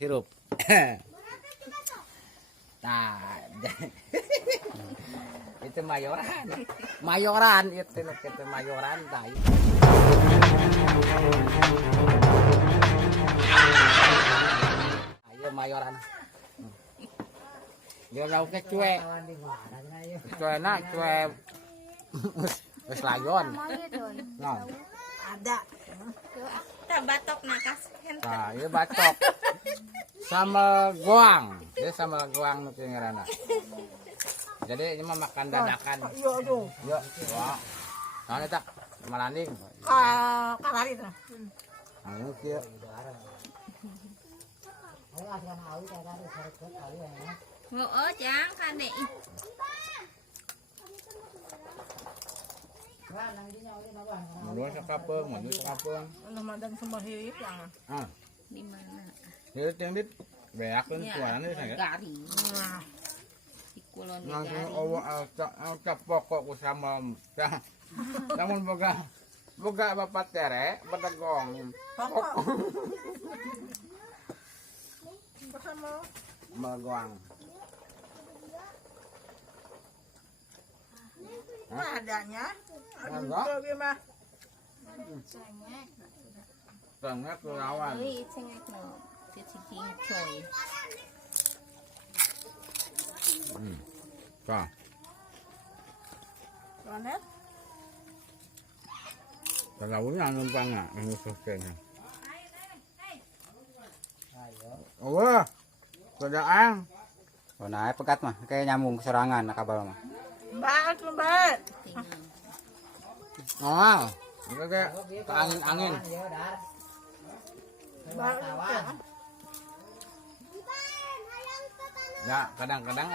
sirup. Nah, itu mayoran. Mayoran itu mayoran tay. Ayo mayoran. Dia lauk ke cuek. Cuek nak cuek. Wes layon. Nah. Ada. Kita batok nakas. Nah, ini batok. Sama goang. Ini sama goang nanti ngerana. Jadi ini mah makan dadakan. Yo aduh. Yo, wah. Nah, tak melanding. Kalari tuh. Nah, ini kia. Ngoo jang kan deh. Dua sekapeng, maju sekapeng. Ramadan semua hidup yang. Ah, Di mana? ini yang dit beak kan suaranya saya. Gari. Nah, Di kulon di Langsung gari. awak pokok ku sama. Namun boga bapak tere, bedegong. pokok. Bersama. Megoang. Nah, adanya. Enggak. Aduh, gimana? Tengah kelawan. Ui, cengek no. Cicing coy. Kah. Planet. Kalaunya numpang nggak, yang susahnya. Wah, kerjaan. Oh, naik pekat mah, kayak nyambung serangan kabel mah. Mbak, mbak. Oh, itu kayak ke angin. Mbak. Ya, kadang-kadang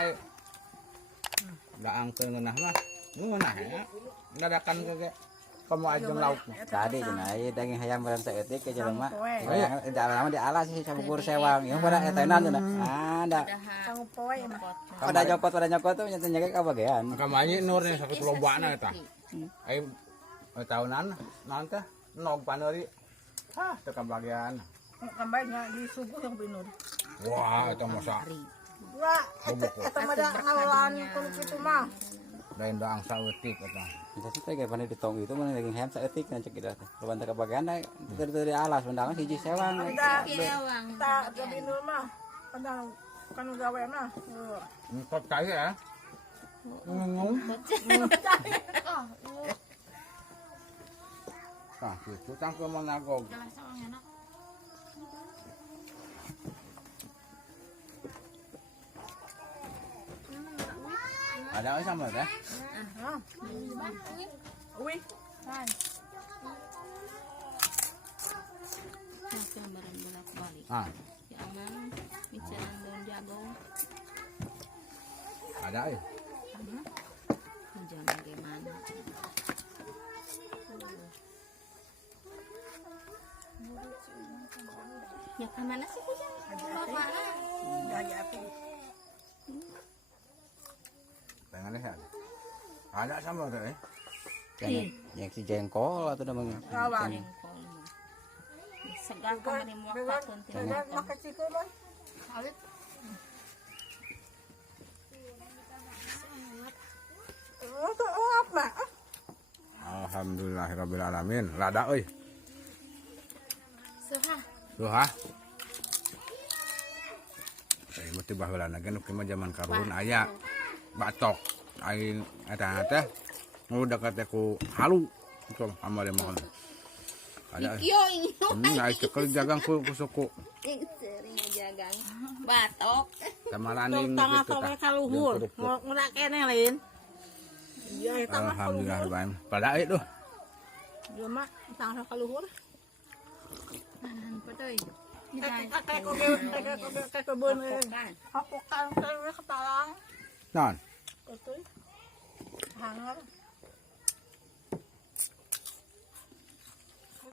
daang ke ngeunah mah. Ngeunah ya. Dadakan ke kamu aja lauknya. Tadi cenah ieu daging hayam barang saeutik ke jelema. Iya. Tidak lama di alas sih campur sewang. Yang pada etenan cenah. Ada. Sanggup poe mah. Pada nyokot tuh nyata kabagean. Kamu aja nur nih sakit lombana eta. Ai tahunan naon teh nog paneuri. Hah, teu kabagian. Kambainya di subuh yang binur. Wah, eta masa Wah, eta mah da ngawalan kudu kitu mah. lain daang saeutik eta. Kita sih kayak pada ditong itu mana daging hayam saeutik na cek kita teh. Lawan teh kabagean dari alas undangan hiji sewang. Kilawang. Tak binur mah. Kan gawe mah. Engkot kaya ya. Ngomong. Tah, itu tangke menagog. Ada apa sama teh? Wih. Gambaran bolak-balik. Ah, Ya aman. Bicara daun jago. ada ya. Jangan bagaimana. Ya kemana sih Pujan? Mau mana? Gaya api. Pengen lihat. Ada sama teh. Yang si jengkol atau namanya. Kawan. Segar kemarin mau pakai Jangan makan cikul mah. Alit. Itu apa? Alhamdulillahirabbil alamin. Lada euy. Suha. Duha. Saya mesti baheula nagen kieu mah zaman karuhun aya batok. Ain eta teh ngudak teh ku halu. Itu amare mohon. Ada. Yo ini. Ai cekel jagang ku suku. Sering jagang. Batok. Kamalaning Tengah gitu tengah tah. kaluhur. Mau ngenak kene lain. Iya, tengah Alhamdulillah bae. Pada ai tuh. Dia mah tengah kaluhur. Manan petoy. Kayak kebun. Aku kan ketalang. Non. Itu. Hangar.